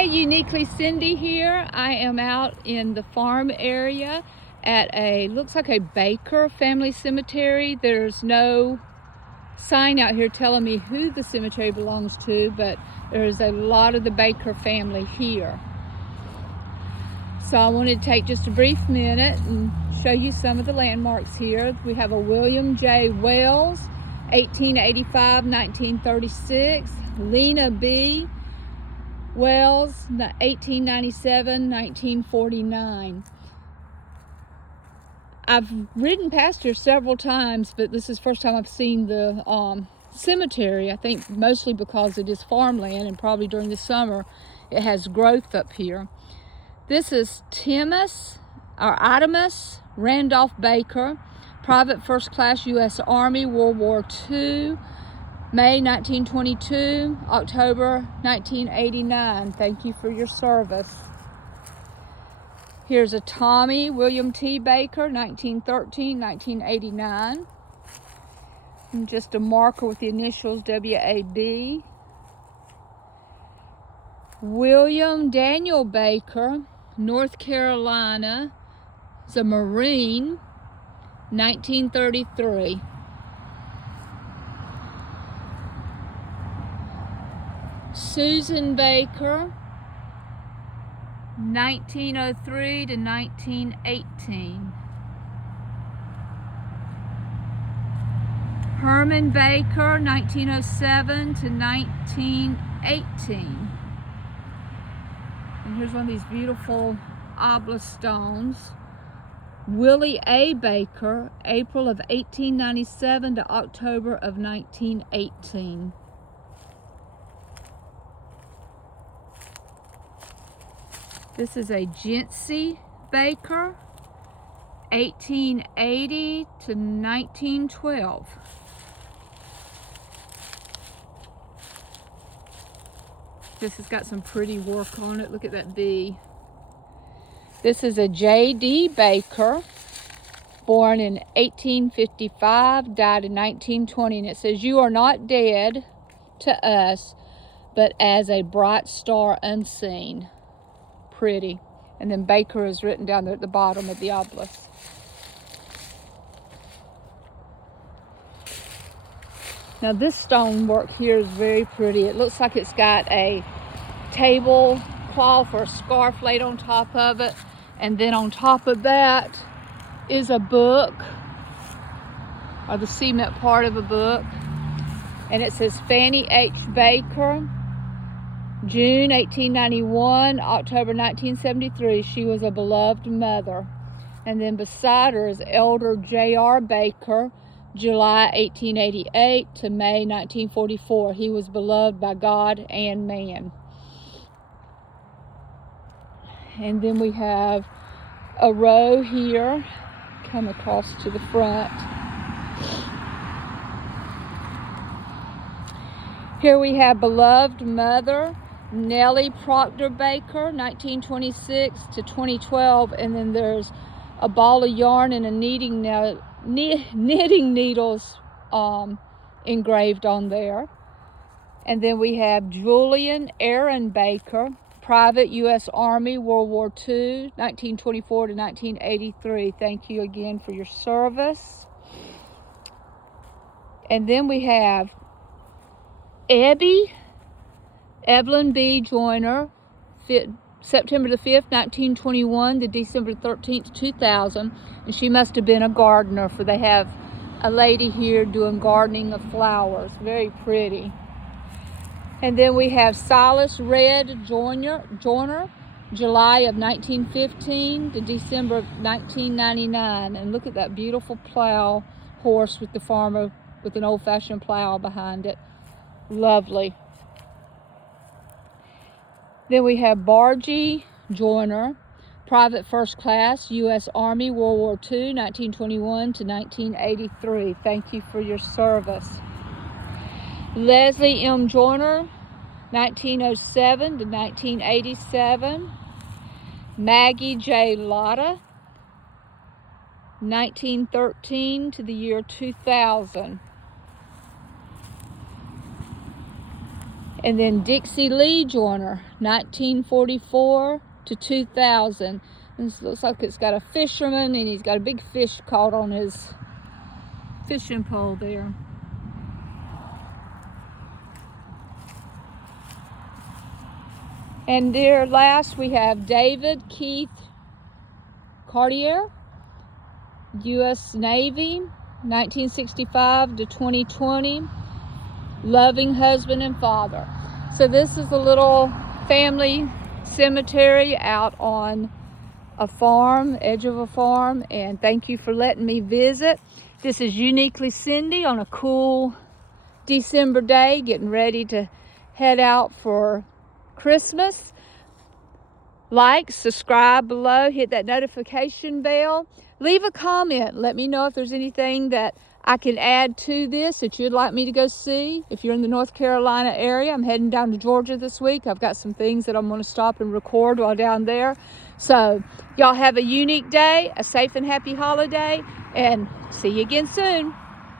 Hey, Uniquely Cindy here. I am out in the farm area at looks like a Baker family cemetery. There's no sign out here telling me who the cemetery belongs to, but there's a lot of the Baker family here. So I wanted to take just a brief minute and show you some of the landmarks here. We have a William J. Wells, 1885-1936, Lena B. Wells, 1897-1949. I've ridden past here several times, but this is the first time I've seen the cemetery. I think mostly because it is farmland, and probably during the summer it has growth up here. This is Itemus Randolph Baker, Private First Class U.S. Army, World War II, May 1922, October 1989. Thank you for your service. Here's a Tommy William T. Baker, 1913-1989. And just a marker with the initials WAB. William Daniel Baker, North Carolina, is a Marine, 1933. Susan Baker, 1903 to 1918. Herman Baker, 1907 to 1918. And here's one of these beautiful obelisk stones. Willie A. Baker, April of 1897 to October of 1918. This is a Jency Baker, 1880 to 1912. This has got some pretty work on it. Look at that B. This is a J.D. Baker, born in 1855, died in 1920. And it says, "You are not dead to us, but as a bright star unseen." Pretty. And then Baker is written down there at the bottom of the obelisk. Now this stonework here is very pretty. It looks like it's got a tablecloth or a scarf laid on top of it. And then on top of that is a book, or the cement part of a book. And it says Fannie H. Baker, June 1891, October 1973. She was a beloved mother. And then beside her is Elder J.R. Baker, July 1888 to May 1944. He was beloved by God and man. And then we have a row here, come across to the front. Here we have beloved mother, Nellie Proctor Baker, 1926 to 2012, and then there's a ball of yarn and a knitting needles engraved on there. And then we have Julian Aaron Baker, Private U.S. Army, World War II, 1924 to 1983. Thank you again for your service. And then we have Evelyn B. Joyner, September the 5th, 1921 to December 13th, 2000. And she must have been a gardener, for they have a lady here doing gardening of flowers. Very pretty. And then we have Silas Red Joyner, July of 1915 to December of 1999. And look at that beautiful plow horse with the farmer with an old-fashioned plow behind it. Lovely. Then we have Bargy Joyner, Private First Class, U.S. Army, World War II, 1921 to 1983. Thank you for your service. Leslie M. Joyner, 1907 to 1987. Maggie J. Lotta, 1913 to the year 2000. And then Dixie Lee Joyner, 1944 to 2000. This looks like it's got a fisherman, and he's got a big fish caught on his fishing pole there. And there last we have David Keith Cartier, U.S. Navy, 1965 to 2020, loving husband and father. So this is a little family cemetery out on a farm, edge of a farm, and thank you for letting me visit. This is Uniquely Cindy on a cool December day, getting ready to head out for Christmas. Like, subscribe below, hit that notification bell. Leave a comment. Let me know if there's anything that I can add to this that you'd like me to go see. If you're in the North Carolina area, I'm heading down to Georgia this week. I've got some things that I'm going to stop and record while down there. So y'all have a unique day, a safe and happy holiday, and see you again soon.